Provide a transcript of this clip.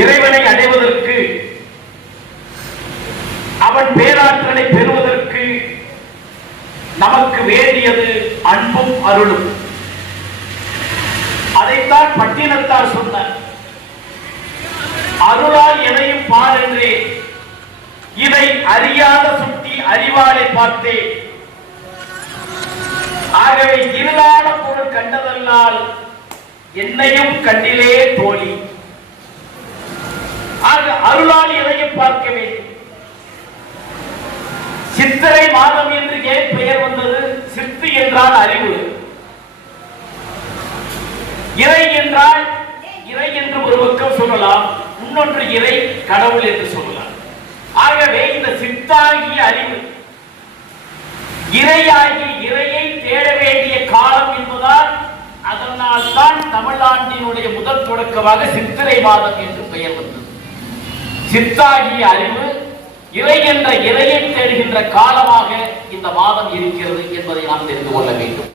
இறைவனை அடைவதற்கு, அவன் பேராற்றலை பெறுவதற்கு நமக்கு வேண்டியது அன்பும் அருளும். அதைத்தான் பட்டினத்தார் சொன்னார். அருளால் எதையும் பார் என்றே, இதை அறியாத சுட்டி அறிவாளை பார்த்தேன். ஆகவே இருளான பொருள் கண்டதல்லால் என்னையும் கண்டிலே தோழி. ஆக அருளால் எதையும் பார்க்க வேண்டும். சித்திரை மாதம் என்று ஏன் பெயர் வந்தது? சித்து என்றால் அறிவு, இறை என்றால் இறை என்று ஒரு பக்கம் சொல்லலாம், இன்னொன்று இறை கடவுள் என்று சொல்லலாம். ஆகவே இந்த சித்தாகிய அறிவு, இறையாகிய இறையை தேட வேண்டிய காலம் என்பதால் அதனால் தான் தமிழாண்டினுடைய முதல் தொடக்கமாக சித்திரை மாதம் என்று பெயர் வந்தது. சித்தாகிய அறிவு, இறை என்ற இறையை தேடுகின்ற காலமாக இந்த மாதம் இருக்கிறது என்பதை நாம் தெரிந்து கொள்ள வேண்டும்.